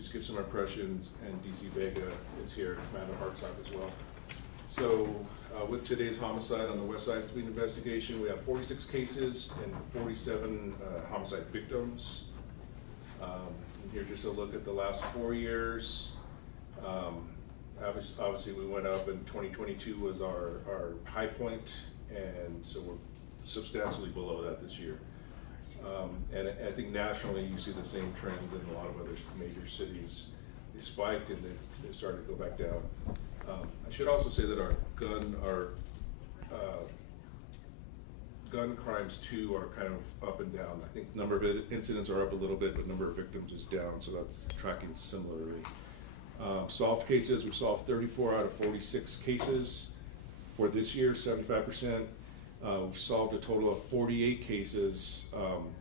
just give some impressions, and DC Vega is here, Commander Hartsock as well. So with today's homicide on the West Side Speed investigation, we have 46 cases and 47 homicide victims. Here's just a look at the last 4 years. Obviously we went up, and 2022 was our high point, and so we're substantially below that this year. And I think nationally you see the same trends in a lot of other major cities. They spiked and they started to go back down. I should also say that our gun crimes too are kind of up and down. I think number of incidents are up a little bit, but number of victims is down, so that's tracking similarly. Solved cases, we solved 34 out of 46 cases for this year, 75%. We've solved a total of 48 cases,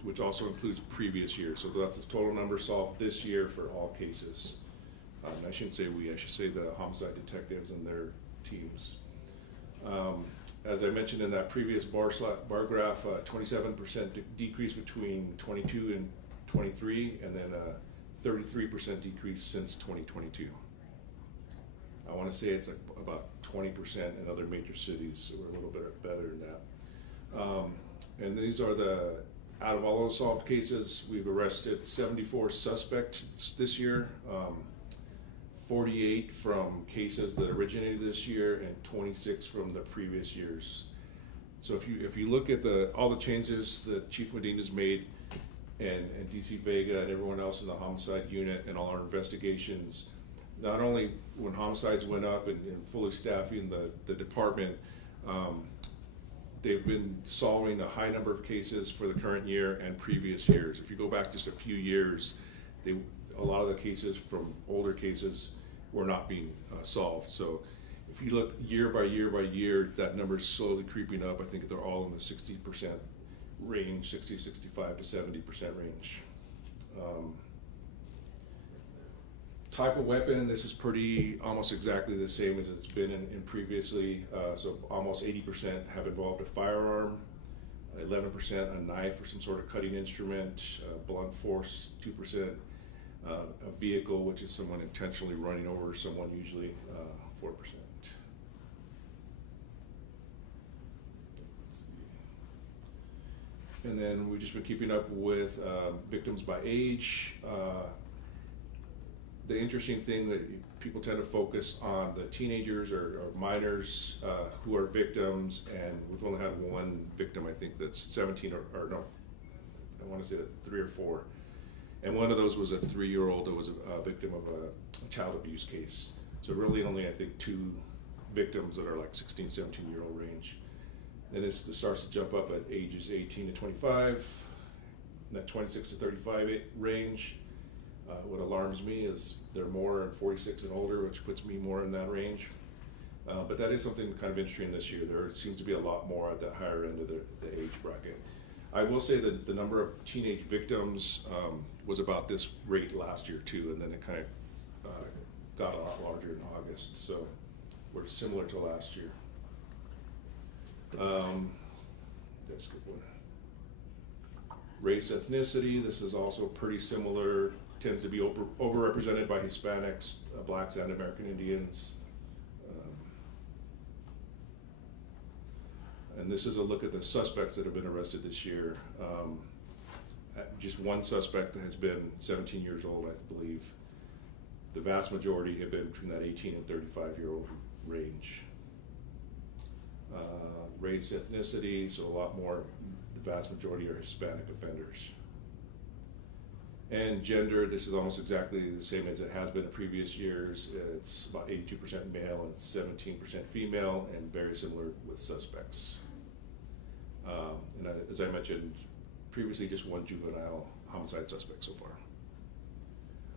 which also includes previous years. So that's the total number solved this year for all cases. I shouldn't say we, I should say the homicide detectives and their teams. As I mentioned in that previous bar graph, 27% decrease between 22 and 23, and then a 33% decrease since 2022. I want to say it's like about 20% in other major cities, so we're a little bit better than that. And these are the, out of all those solved cases, we've arrested 74 suspects this year, 48 from cases that originated this year, and 26 from the previous years. So if you look at all the changes that Chief Medina's made, and DC Vega and everyone else in the homicide unit and all our investigations, not only when homicides went up and fully staffing the department, they've been solving a high number of cases for the current year and previous years. If you go back just a few years, a lot of the cases from older cases were not being solved. So if you look year by year by year, that number's slowly creeping up. I think they're all in the 60% range, 60, 65 to 70% range. Type of weapon, this is almost exactly the same as it's been in previously. So almost 80% have involved a firearm, 11% a knife or some sort of cutting instrument, blunt force 2%, a vehicle, which is someone intentionally running over someone, usually 4%. And then we've just been keeping up with victims by age. The interesting thing that people tend to focus on the teenagers or minors who are victims, and we've only had one victim, I think that's 17 or no, I want to say 3 or 4. And one of those was a 3-year-old that was a victim of a child abuse case. So really only, I think, 2 victims that are like 16, 17-year-old range. Then it starts to jump up at ages 18 to 25, that 26 to 35 range. What alarms me is they're more in 46 and older, which puts me more in that range. But that is something kind of interesting this year. There seems to be a lot more at that higher end of the age bracket. I will say that the number of teenage victims was about this rate last year too, and then it kind of got a lot larger in August. So we're similar to last year. That's a good one. Race, ethnicity, this is also pretty similar. Tends to be overrepresented by Hispanics, blacks, and American Indians. And this is a look at the suspects that have been arrested this year. Just one suspect that has been 17 years old, I believe. The vast majority have been between that 18 and 35-year-old range. Race, ethnicity, so a lot more, the vast majority are Hispanic offenders. And gender, this is almost exactly the same as it has been in previous years. It's about 82% male and 17% female, and very similar with suspects. And as I mentioned previously, just one juvenile homicide suspect so far.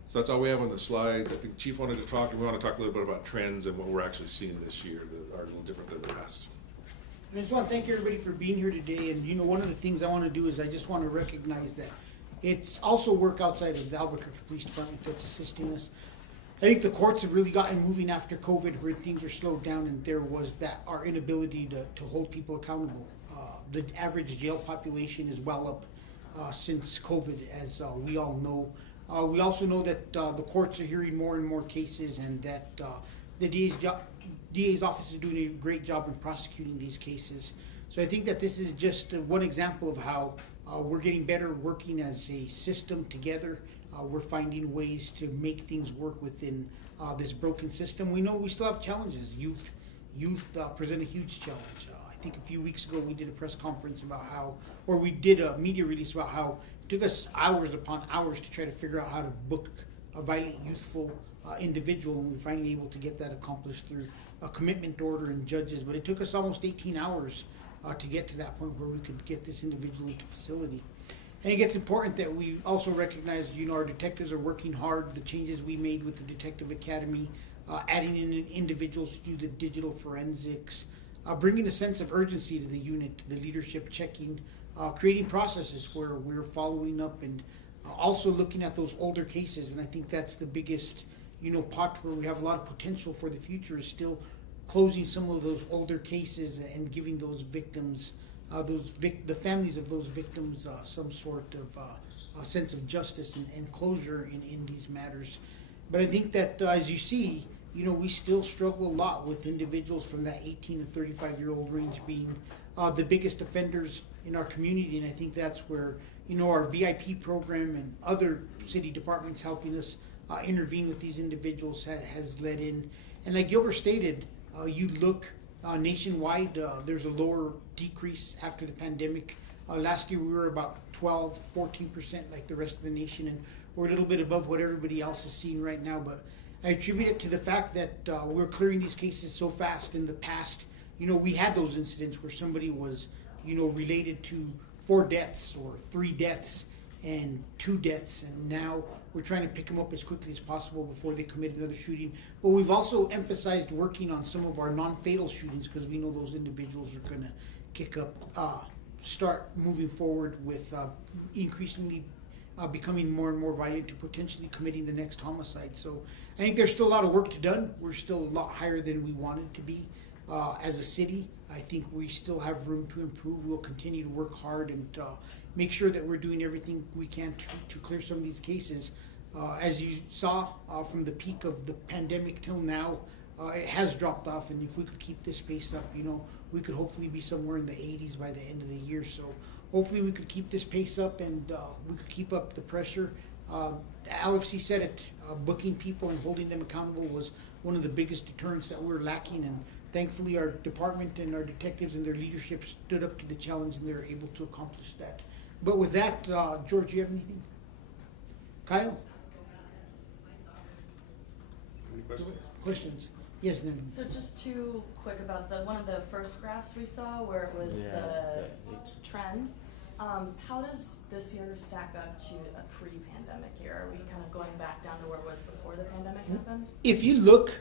So that's all we have on the slides. I think Chief wanted to talk, and we want to talk a little bit about trends and what we're actually seeing this year that are a little different than the past. And I just want to thank everybody for being here today. And you know, one of the things I want to do is I just want to recognize that it's also work outside of the Albuquerque Police Department that's assisting us. I think the courts have really gotten moving after COVID, where things are slowed down, and there was our inability to hold people accountable. The average jail population is well up since COVID, as we all know. We also know that the courts are hearing more and more cases, and that the DA's office is doing a great job in prosecuting these cases. So I think that this is just one example of how we're getting better working as a system together. We're finding ways to make things work within this broken system. We know we still have challenges. Youth present a huge challenge. I think a few weeks ago we did a press conference about how, or we did a media release about how it took us hours upon hours to try to figure out how to book a violent, youthful individual, and we were finally able to get that accomplished through a commitment order and judges. But it took us almost 18 hours to get to that point where we could get this individual into facility. I think it's important that we also recognize, our detectives are working hard. The changes we made with the Detective Academy, adding in individuals to do the digital forensics, bringing a sense of urgency to the unit, to the leadership, checking, creating processes where we're following up, and also looking at those older cases. And I think that's the biggest, pot where we have a lot of potential for the future, is still closing some of those older cases and giving those victims, the families of those victims, some sort of a sense of justice and closure in these matters. But I think that as you see, we still struggle a lot with individuals from that 18 to 35-year-old range being the biggest offenders in our community. And I think that's where, our VIP program and other city departments helping us intervene with these individuals has led in. And like Gilbert stated, you look nationwide, there's a lower decrease after the pandemic. Last year we were about 12-14% like the rest of the nation, and we're a little bit above what everybody else is seeing right now. But I attribute it to the fact that we're clearing these cases so fast. In the past, we had those incidents where somebody was, related to 4 deaths or 3 deaths and 2 deaths, and now we're trying to pick them up as quickly as possible before they commit another shooting. But we've also emphasized working on some of our non-fatal shootings, because we know those individuals are going to kick up, start moving forward with increasingly becoming more and more violent to potentially committing the next homicide. So I think there's still a lot of work to be done. We're still a lot higher than we wanted to be as a city. I think we still have room to improve. We'll continue to work hard and make sure that we're doing everything we can to clear some of these cases. As you saw from the peak of the pandemic till now, it has dropped off, and if we could keep this pace up, we could hopefully be somewhere in the 80s by the end of the year. So hopefully we could keep this pace up, and we could keep up the pressure. The LFC said it, booking people and holding them accountable was one of the biggest deterrents that we're lacking, and thankfully our department and our detectives and their leadership stood up to the challenge, and they were able to accomplish that. But with that, George, do you have anything? Kyle? Any questions? Questions? Yes, Nancy. So just too quick about one of the first graphs we saw where it was the trend. How does this year stack up to a pre-pandemic year? Are we kind of going back down to where it was before the pandemic happened? If you look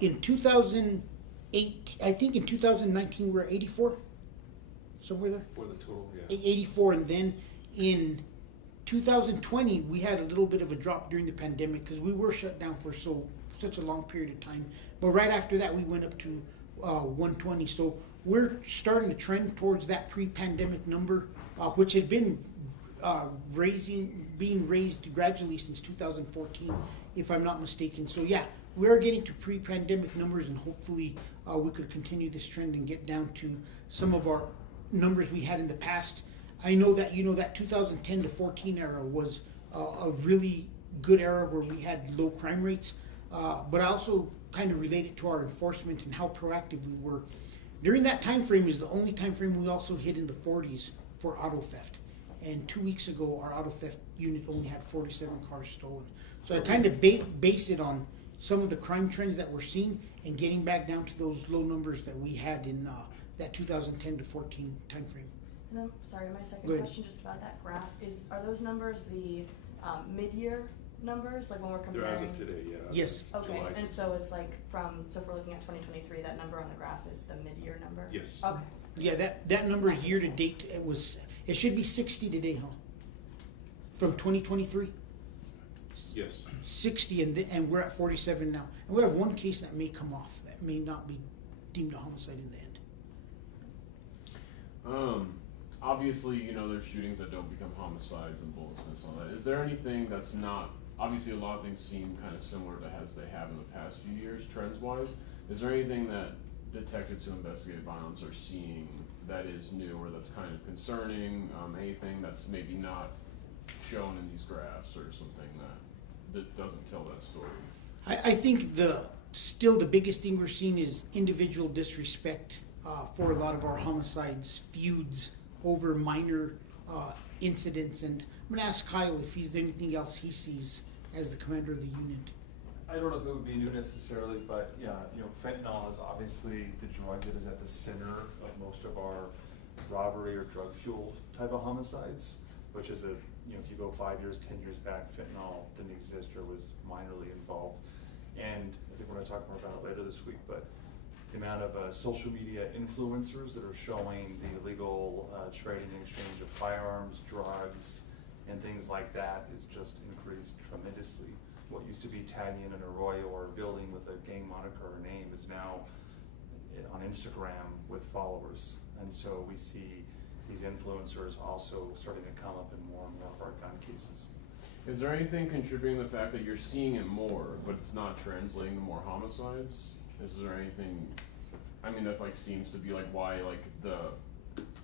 in 2008, I think in 2019 we're 84, somewhere there. For the total, yeah. 84, and then in 2020 we had a little bit of a drop during the pandemic because we were shut down for such a long period of time. But right after that we went up to 120. So we're starting to trend towards that pre-pandemic number, which had been being raised gradually since 2014, if I'm not mistaken. So yeah, we are getting to pre-pandemic numbers, and hopefully we could continue this trend and get down to some of our numbers we had in the past. I know that that 2010 to 14 era was a really good era where we had low crime rates, but I also kind of related to our enforcement and how proactive we were. During that time frame is the only time frame we also hit in the 40s for auto theft. And 2 weeks ago, our auto theft unit only had 47 cars stolen. So I kind of base it on some of the crime trends that we're seeing and getting back down to those low numbers that we had in that 2010 to 14 time frame. And then, sorry, my second question just about that graph are those numbers the mid-year numbers, like when we're comparing? They're as of today, yeah. Yes. Okay, July. and so it's like so if we're looking at 2023, that number on the graph is the mid-year number? Yes. Okay. Yeah, that number is year to date. It should be 60 today, huh? From 2023? Yes. 60, and we're at 47 now. And we have one case that may come off, that may not be deemed a homicide in the end. Obviously, there's shootings that don't become homicides and bullets and all that. Is there anything that's not obviously a lot of things seem kind of similar to as they have in the past few years, trends-wise. Is there anything that detectives who investigate violence are seeing that is new or that's kind of concerning? Anything that's maybe not shown in these graphs or something that doesn't tell that story? I think still the biggest thing we're seeing is individual disrespect for a lot of our homicides, feuds over minor incidents. And I'm going to ask Kyle if he's anything else he sees as the commander of the unit. I don't know if it would be new necessarily, but yeah, fentanyl is obviously the drug that is at the center of most of our robbery or drug fuel type of homicides, which is if you go 5 years, 10 years back, fentanyl didn't exist or was minorly involved. And I think we're going to talk more about it later this week, but the amount of social media influencers that are showing the illegal trading and exchange of firearms, drugs, and things like that is just increased tremendously. What used to be tagging in an arroyo or a building with a gang moniker or name is now on Instagram with followers. And so we see these influencers also starting to come up in more and more of our gun cases. Is there anything contributing to the fact that you're seeing it more, but it's not translating to more homicides? Is there anything, that seems to be why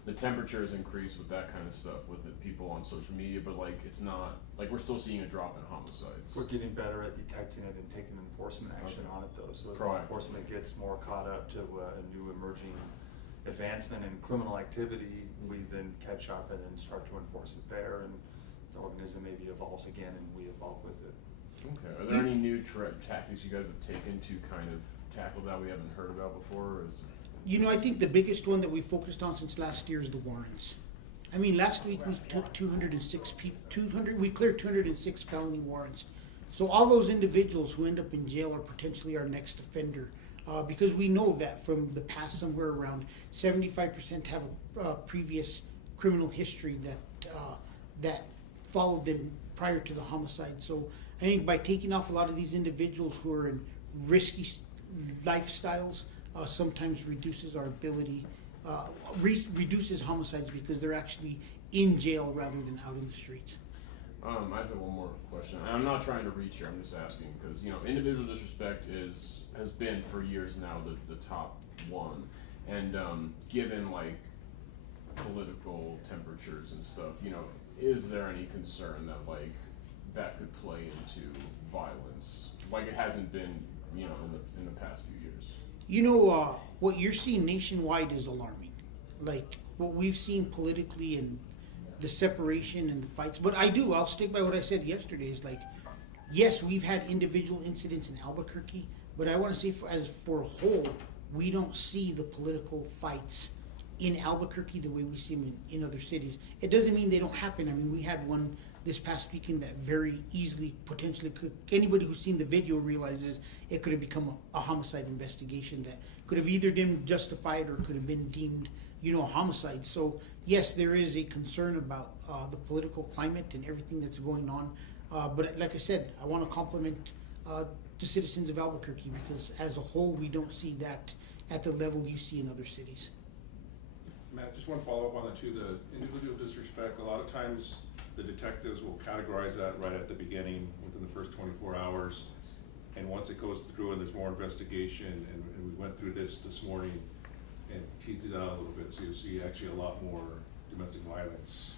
the temperatures increase with that kind of stuff with the people on social media, but it's not, we're still seeing a drop in homicides. We're getting better at detecting it and taking enforcement action on it though. So as law enforcement gets more caught up to a new emerging advancement in criminal activity, we then catch up and then start to enforce it there, and the organism maybe evolves again and we evolve with it. Okay, are there any new tactics you guys have taken to kind of tackle that we haven't heard about before? Or is I think the biggest one that we focused on since last year is the warrants. Last week we took 206 people, we cleared 206 felony warrants. So all those individuals who end up in jail are potentially our next offender. Because we know that from the past, somewhere around 75% have a previous criminal history that followed them prior to the homicide. So I think by taking off a lot of these individuals who are in risky lifestyles, sometimes reduces our ability, reduces homicides because they're actually in jail rather than out in the streets. I have one more question. I'm not trying to reach here, I'm just asking because, individual disrespect has been for years now the top one. And given political temperatures and stuff, is there any concern that that could play into violence? It hasn't been, in the past few years. What you're seeing nationwide is alarming. What we've seen politically and the separation and the fights. But I'll stick by what I said yesterday is yes, we've had individual incidents in Albuquerque, but I want to say as for a whole, we don't see the political fights in Albuquerque the way we see them in other cities. It doesn't mean they don't happen. We had one this past weekend that very easily, potentially could, anybody who's seen the video realizes it could have become a homicide investigation that could have either been justified or could have been deemed, a homicide. So yes, there is a concern about the political climate and everything that's going on. But like I said, I want to compliment the citizens of Albuquerque because as a whole, we don't see that at the level you see in other cities. Matt, just one follow-up on that too, the individual disrespect. A lot of times the detectives will categorize that right at the beginning within the first 24 hours. And once it goes through and there's more investigation, and we went through this morning and teased it out a little bit, so you'll see actually a lot more domestic violence.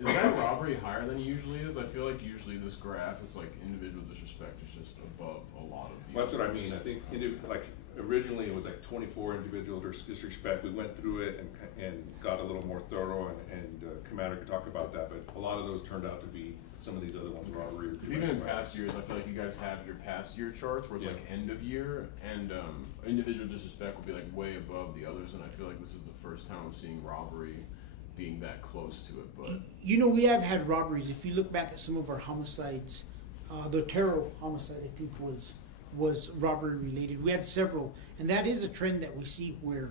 Is that robbery higher than it usually is? I feel like usually this graph, it's individual disrespect is just above a lot of these. Well, that's what I mean. I think originally it was 24 individual disrespect. We went through it and got a little more thorough, and Commander could talk about that. But a lot of those turned out to be some of these other ones, robbery. Even in past years, I feel like you guys have your past year charts where it's end of year, and individual disrespect will be way above the others. And I feel like this is the first time I'm seeing robbery being that close to it. But we have had robberies. If you look back at some of our homicides, the Otero homicide I think was robbery related. We had several, and that is a trend that we see where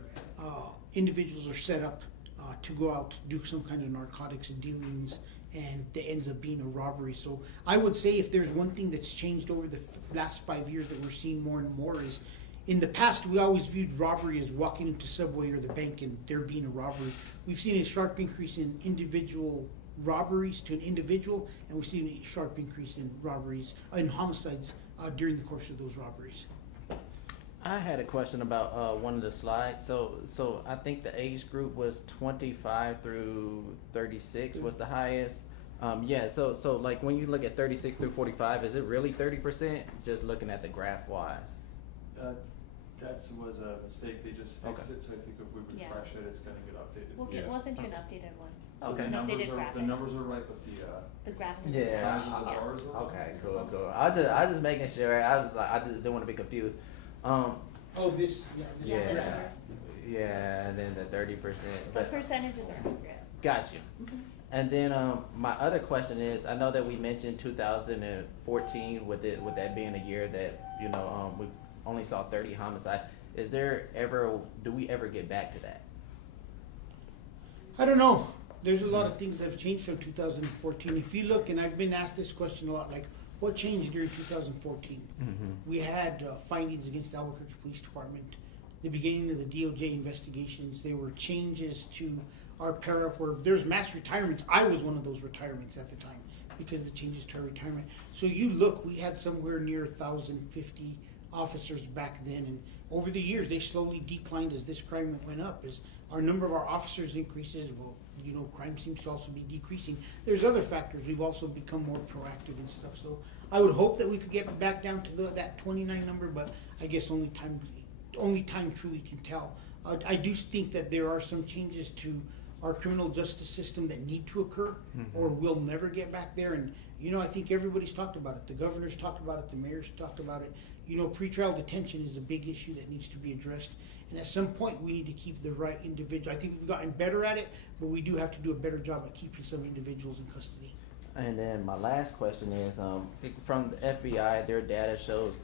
individuals are set up to go out to do some kind of narcotics dealings, and it ends up being a robbery. So I would say if there's one thing that's changed over the last 5 years that we're seeing more and more is, in the past we always viewed robbery as walking into Subway or the bank and there being a robbery. We've seen a sharp increase in individual robberies to an individual, and we've seen a sharp increase in robberies, in homicides during the course of those robberies. I had a question about one of the slides. So I think the age group was 25 through 36 was the highest. Yeah. So like when you look at 36 through 45, is it really 30%? Just looking at the graph wise. That was a mistake, they just fixed Okay. it, so I think if we Yeah. refresh it, it's gonna get updated. We'll send you an updated one. So Okay. the An numbers updated are, graphic. the numbers are right, but The graph doesn't. Yeah. size of the Yeah. bars are wrong. Okay. Cool. I just making sure. I just didn't want to be confused. Oh, this, Yeah, the Yeah. numbers. Yeah. And then the 30%. The But percentages are accurate. got you. And then my other question is, I know that we mentioned 2014 with that being a year that we only saw 30 homicides. Do we ever get back to that? I don't know. There's a lot of things that have changed from 2014. If you look, and I've been asked this question a lot, like, what changed during 2014? We had findings against the Albuquerque Police Department. The beginning of the DOJ investigations, there were changes to our para where there's mass retirements. I was one of those retirements at the time because of the changes to our retirement. So you look, we had somewhere near 1,050 officers back then, and over the years they slowly declined as this crime went up. As our number of our officers increases, well, crime seems to also be decreasing. There's other factors. We've also become more proactive and stuff. So I would hope that we could get back down to that 29 number, but I guess only time truly can tell. I do think that there are some changes to our criminal justice system that need to occur, or we'll never get back there. And I think everybody's talked about it. The governor's talked about it. The mayor's talked about it. Pretrial detention is a big issue that needs to be addressed. And at some point, we need to keep the right individual. I think we've gotten better at it, but we do have to do a better job at keeping some individuals in custody. And then my last question is, from the FBI, their data shows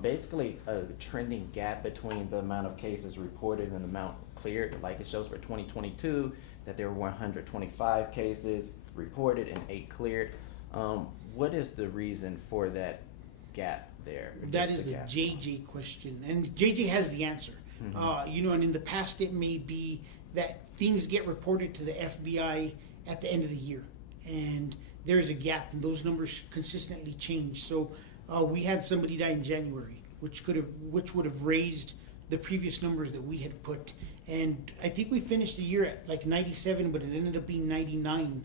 basically a trending gap between the amount of cases reported and the amount cleared. Like it shows for 2022 that there were 125 cases reported and 8 cleared. What is the reason for that gap there? That is the JJ question, and JJ has the answer. And in the past, it may be that things get reported to the FBI at the end of the year, and there's a gap, and those numbers consistently change. So we had somebody die in January, which would have raised the previous numbers that we had put, and I think we finished the year at like 97, but it ended up being 99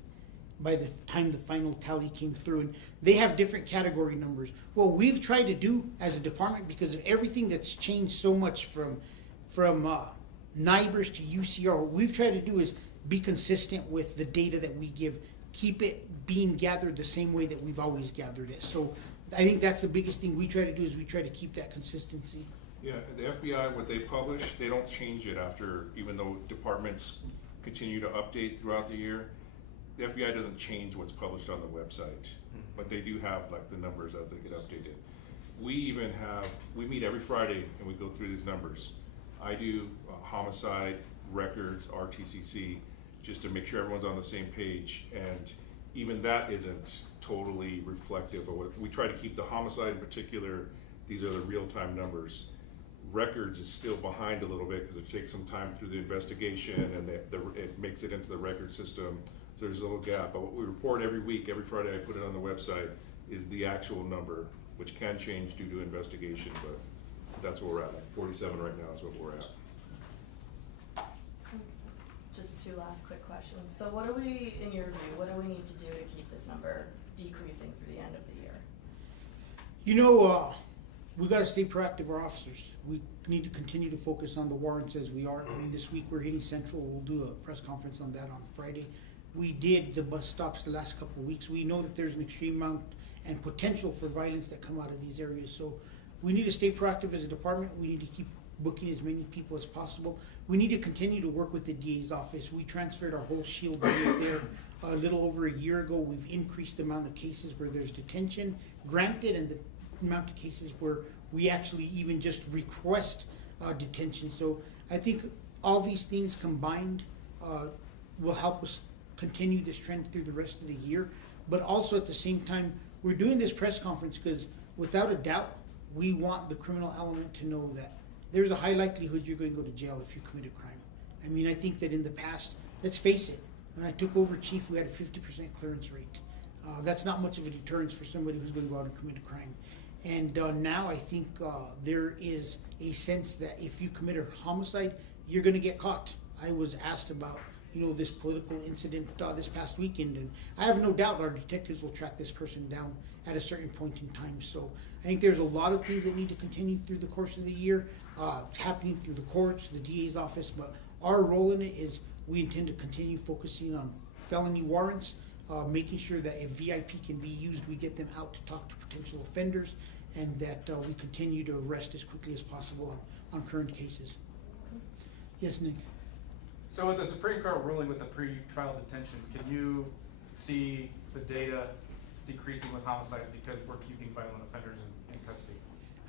by the time the final tally came through. And they have different category numbers. What we've tried to do as a department, because of everything that's changed so much from NIBRS to UCR, what we've tried to do is be consistent with the data that we give, keep it being gathered the same way that we've always gathered it. So I think that's the biggest thing we try to do, is we try to keep that consistency. Yeah, the FBI, what they publish, they don't change it after, even though departments continue to update throughout the year. The FBI doesn't change what's published on the website, but they do have like the numbers as they get updated. We meet every Friday and we go through these numbers. I do homicide, records, RTCC, just to make sure everyone's on the same page, and even that isn't totally reflective of what we try to keep. The homicide in particular, these are the real-time numbers. Records is still behind a little bit because it takes some time through the investigation, and it makes it into the record system. So there's a little gap. But what we report every week, every Friday I put it on the website, is the actual number, which can change due to investigation, but that's where we're at. Like 47 right now is what we're at. Just 2 last quick questions. So what do we, in your view, what do we need to do to keep this number decreasing through the end of the year? We got to stay proactive, our officers. We need to continue to focus on the warrants as we are. I mean, this week we're hitting Central. We'll do a press conference on that on Friday. We did the bus stops the last couple of weeks. We know that there's an extreme amount and potential for violence that come out of these areas. So we need to stay proactive as a department. We need to keep booking as many people as possible. We need to continue to work with the DA's office. We transferred our whole shield unit there a little over a year ago. We've increased the amount of cases where there's detention granted and the amount of cases where we actually even just request detention. So I think all these things combined will help us continue this trend through the rest of the year. But also at the same time, we're doing this press conference because without a doubt, we want the criminal element to know that there's a high likelihood you're going to go to jail if you commit a crime. I mean, I think that in the past, let's face it, When I took over chief, we had a 50% clearance rate. That's not much of a deterrence for somebody who's going to go out and commit a crime. And now I think there is a sense that if you commit a homicide, you're going to get caught. I was asked about, this political incident this past weekend, and I have no doubt our detectives will track this person down at a certain point in time. So I think there's a lot of things that need to continue through the course of the year, happening through the courts, the DA's office, but our role in it is we intend to continue focusing on felony warrants, making sure that if VIP can be used, we get them out to talk to potential offenders, and that we continue to arrest as quickly as possible on current cases. Yes, Nick? So with the Supreme Court ruling with the pre-trial detention, can you see the data decreasing with homicides because we're keeping violent offenders in custody?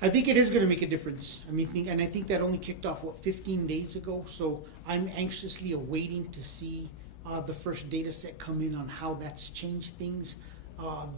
I think it is going to make a difference. And I think that only kicked off, 15 days ago? So I'm anxiously awaiting to see the first data set come in on how that's changed things.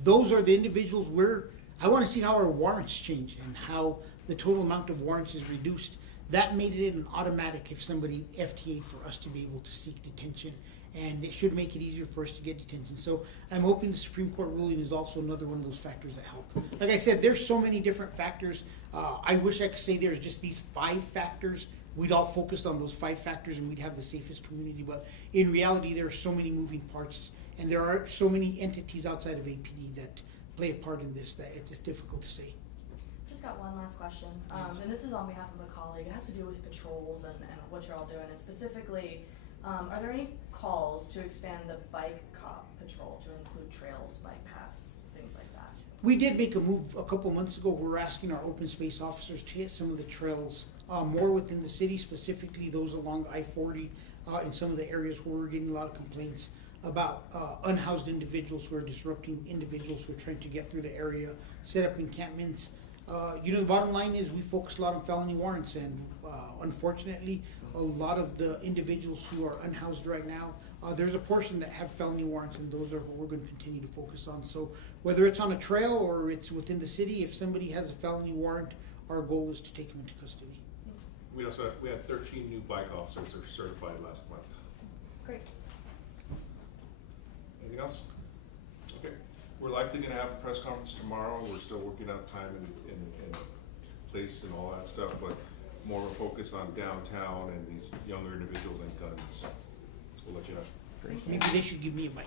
Those are the individuals where I want to see how our warrants change and how the total amount of warrants is reduced. That made it an automatic if somebody FTA'd for us to be able to seek detention, and it should make it easier for us to get detention. So I'm hoping the Supreme Court ruling is also another one of those factors that help. Like I said, there's so many different factors. I wish I could say there's just these 5 factors. We'd all focus on those 5 factors and we'd have the safest community, but in reality there are so many moving parts, and there are so many entities outside of APD that play a part in this that it's just difficult to say. Just got one last question, and this is on behalf of a colleague. It has to do with patrols and what you're all doing, and specifically, are there any calls to expand the bike cop patrol to include trails, bike paths, things like that? We did make a move a couple months ago. We're asking our open space officers to hit some of the trails more within the city, specifically those along I-40 in some of the areas where we're getting a lot of complaints about unhoused individuals who are disrupting individuals who are trying to get through the area, set up encampments. The bottom line is we focus a lot on felony warrants, and unfortunately, a lot of the individuals who are unhoused right now, there's a portion that have felony warrants, and those are what we're going to continue to focus on. So whether it's on a trail or it's within the city, if somebody has a felony warrant, our goal is to take them into custody. Thanks. We had 13 new bike officers that were certified last month. Great. Anything else? Okay. We're likely going to have a press conference tomorrow. We're still working out time and place and all that stuff, but more of a focus on downtown and these younger individuals and guns. We'll let you know. Maybe they should give me a mic.